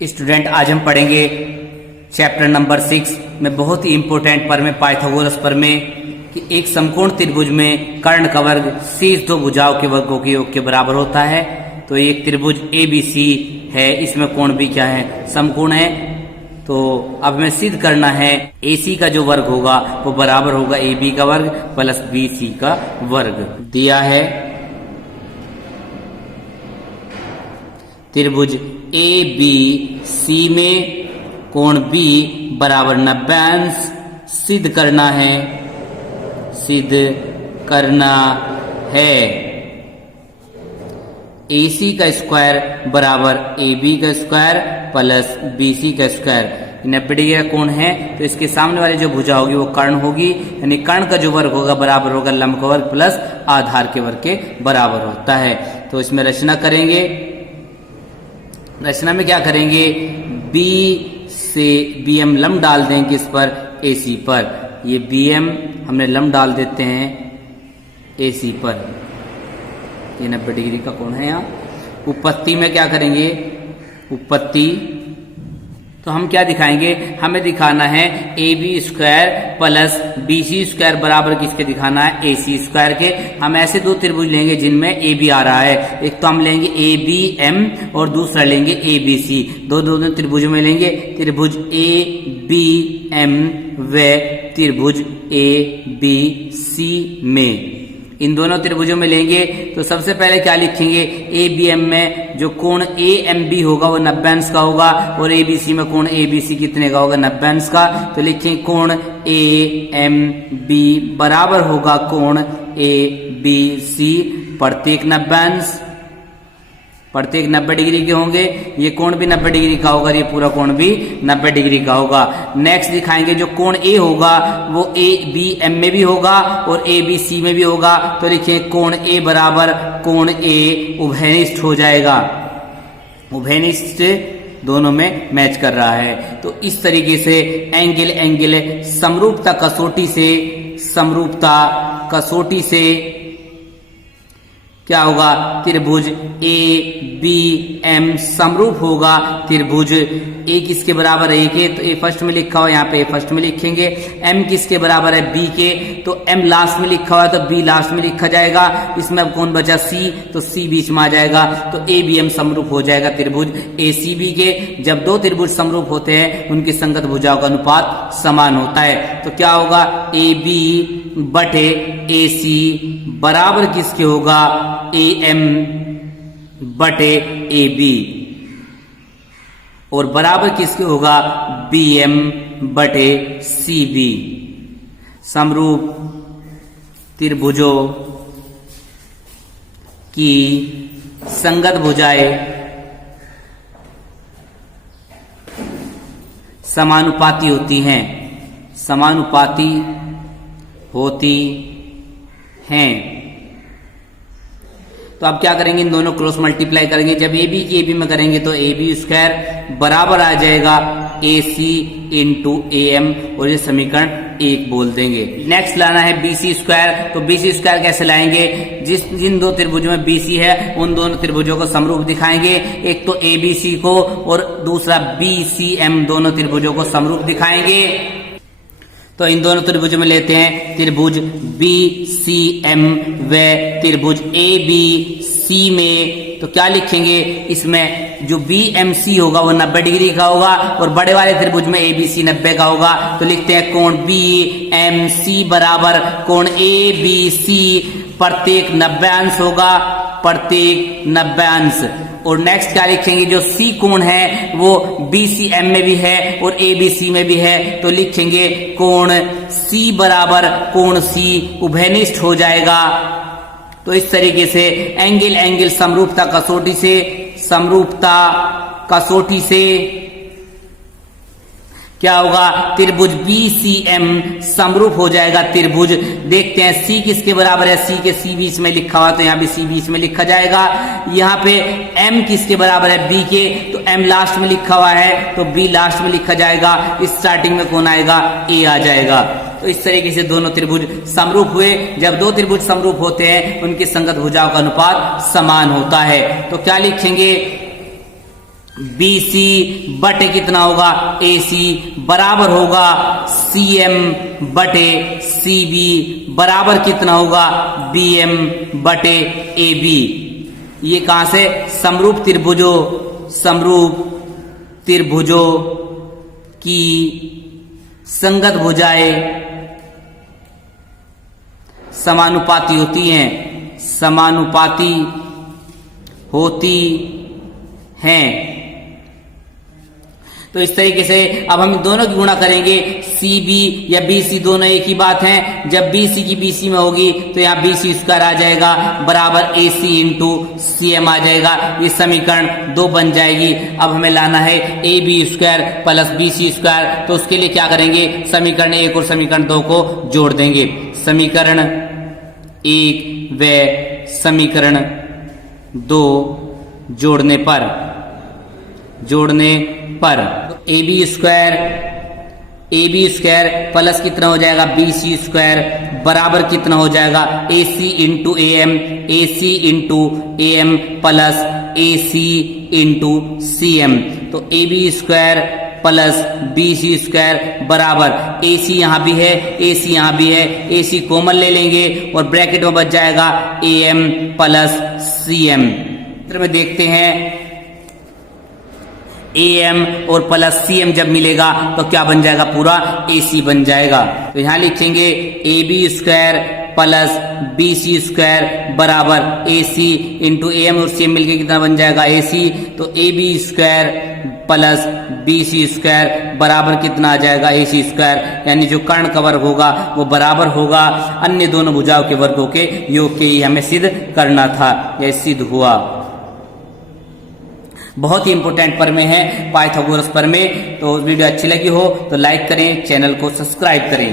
Student, आज हम पढ़ेंगे चैप्टर नंबर 6 में बहुत ही इंपॉर्टेंट पर में पाइथागोरस पर में कि एक समकोण त्रिभुज में कर्ण का वर्ग शीर्ष दो भुजाओं के वर्गों के योग के बराबर होता है। तो एक त्रिभुज ABC है, इसमें कोण भी क्या है, समकोण है। तो अब हमें सिद्ध करना है AC का जो वर्ग होगा वो बराबर होगा AB का वर्ग प्लस BC का वर्ग। दिया है त्रिभुज ABC में कोण B बराबर 90 अंश सिद्ध करना है AC का स्क्वायर बराबर AB का स्क्वायर प्लस BC का स्क्वायर। 90 डिग्री का कोण है तो इसके सामने वाली जो भुजा होगी वो कर्ण होगी, यानी कर्ण का जो वर्ग होगा बराबर होगा लंब का वर्ग प्लस आधार के वर्ग के बराबर होता है। तो इसमें रचना करेंगे। रचना में क्या करेंगे, B से BM लंब डाल देंगे इस पर AC पर। ये BM हमने लंब डाल देते हैं AC पर। ये 90 डिग्री का कोण है। यहाँ उपपत्ति में क्या करेंगे, उपपत्ति तो हम क्या दिखाएंगे, हमें दिखाना है AB square plus BC square बराबर किसके दिखाना है, AC स्क्वायर के। हम ऐसे दो त्रिभुज लेंगे जिनमें AB आ रहा है। एक तो हम लेंगे ABM और दूसरा लेंगे ABC। दो त्रिभुजों में लेंगे, त्रिभुज ABM व त्रिभुज ABC में। इन दोनों त्रिभुजों में लेंगे तो सबसे पहले क्या लिखेंगे, ABM में जो कोण AMB होगा वो 90 अंश का होगा और ABC में कोण ABC कितने का होगा, 90 अंश का। तो लिखेंगे कोण AMB बराबर होगा कोण ABC प्रत्येक 90 अंश, प्रत्येक 90 डिग्री के होंगे। ये कोण भी 90 डिग्री का होगा, ये पूरा कोण भी 90 डिग्री का होगा। नेक्स्ट दिखाएंगे जो कोण A होगा वो ABM में भी होगा और ABC में भी होगा। तो लिखिए कोण A बराबर कोण A उभयनिष्ठ हो जाएगा, उभयनिष्ठ दोनों में मैच कर रहा है। तो इस तरीके से एंगल समरूपता कसौटी से क्या होगा, त्रिभुज ABM समरूप होगा त्रिभुज A किसके बराबर है, A के। तो A फर्स्ट में लिखा हुआ, यहाँ पे A फर्स्ट में लिखेंगे। M किसके बराबर है, B के। तो M लास्ट में लिखा हुआ है तो B लास्ट में लिखा जाएगा। इसमें अब कौन बचा, C, तो C बीच में आ जाएगा। तो ABM समरूप हो जाएगा त्रिभुज ACB के। जब दो त्रिभुज समरूप होते हैं उनकी संगत भुजाओं का अनुपात समान होता है। तो क्या होगा, AB बटे AC बराबर किसके होगा, AM बटे AB और बराबर किसके होगा, BM बटे CB। समरूप त्रिभुजों की संगत भुजाएं समानुपाती होती हैं, समानुपाती होती हैं। तो अब क्या करेंगे, इन दोनों क्रॉस मल्टीप्लाई करेंगे। जब AB की AB में करेंगे तो AB स्क्वायर बराबर आ जाएगा AC इंटू AM और ये समीकरण 1 बोल देंगे। नेक्स्ट लाना है BC स्क्वायर। तो BC स्क्वायर कैसे लाएंगे, जिन दो त्रिभुजों में BC है उन दोनों त्रिभुजों को समरूप दिखाएंगे। एक तो ABC को और दूसरा BCM, दोनों त्रिभुजों को समरूप दिखाएंगे। तो इन दोनों त्रिभुजों में लेते हैं त्रिभुज BCM व त्रिभुज ABC में। तो क्या लिखेंगे, इसमें जो BMC होगा वो 90 डिग्री का होगा और बड़े वाले त्रिभुज में ABC 90 का होगा। तो लिखते हैं कोण BMC बराबर कोण ABC प्रत्येक 90 अंश होगा, प्रत्येक 90 अंश। और नेक्स्ट क्या लिखेंगे, जो C कोण है वो BCM में भी है और ABC में भी है। तो लिखेंगे कोण C बराबर कोण C उभयनिष्ठ हो जाएगा। तो इस तरीके से एंगल समरूपता कसौटी से क्या होगा, त्रिभुज BCM समरूप हो जाएगा त्रिभुज। देखते हैं C किसके बराबर है, C के C बीच में लिखा हुआ तो यहाँ भी C बीच में लिखा जाएगा। यहाँ पे M किसके बराबर है, B के। तो M लास्ट में लिखा हुआ है तो B लास्ट में लिखा जाएगा। स्टार्टिंग में कौन आएगा, A आ जाएगा। तो इस तरीके से दोनों त्रिभुज समरूप हुए। जब दो त्रिभुज समरूप होते हैं उनकी संगत भुजाओं का अनुपात समान होता है। तो क्या लिखेंगे, BC बटे कितना होगा AC बराबर होगा CM बटे CB बराबर कितना होगा BM बटे AB। ये कहां से समरूप त्रिभुजों की संगत भुजाएं समानुपाती होती हैं। तो इस तरीके से अब हम दोनों की गुणा करेंगे। CB या BC दोनों एक ही बात है। जब BC की BC में होगी तो यहाँ BC स्क्वायर आ जाएगा बराबर AC इंटू CM आ जाएगा। ये समीकरण 2 बन जाएगी। अब हमें लाना है AB square plus BC square. तो उसके लिए क्या करेंगे, समीकरण 1 और समीकरण 2 को जोड़ देंगे। समीकरण 1 व समीकरण 2 जोड़ने पर AB स्क्वायर प्लस कितना हो जाएगा BC स्क्वायर बराबर कितना हो जाएगा AC into AM plus AC into CM। तो AB square plus BC square बराबर AC यहां भी है, AC यहां भी है, AC कॉमन ले लेंगे और ब्रैकेट में बच जाएगा AM प्लस CM। चित्र में देखते हैं AM और प्लस CM जब मिलेगा तो क्या बन जाएगा, पूरा AC बन जाएगा। तो यहां लिखेंगे AB square plus BC square बराबर AC इंटू AM और CM मिलके कितना बन जाएगा AC। तो AB square plus BC square बराबर कितना आ जाएगा AC स्क्वायर, यानी जो कर्ण का वर्ग होगा वो बराबर होगा अन्य दोनों भुजाओं के वर्गों के योग के। ही हमें सिद्ध करना था, यह सिद्ध हुआ। बहुत ही इंपॉर्टेंट प्रमेय है पाइथागोरस प्रमेय। तो वीडियो अच्छी लगी हो तो लाइक करें, चैनल को सब्सक्राइब करें।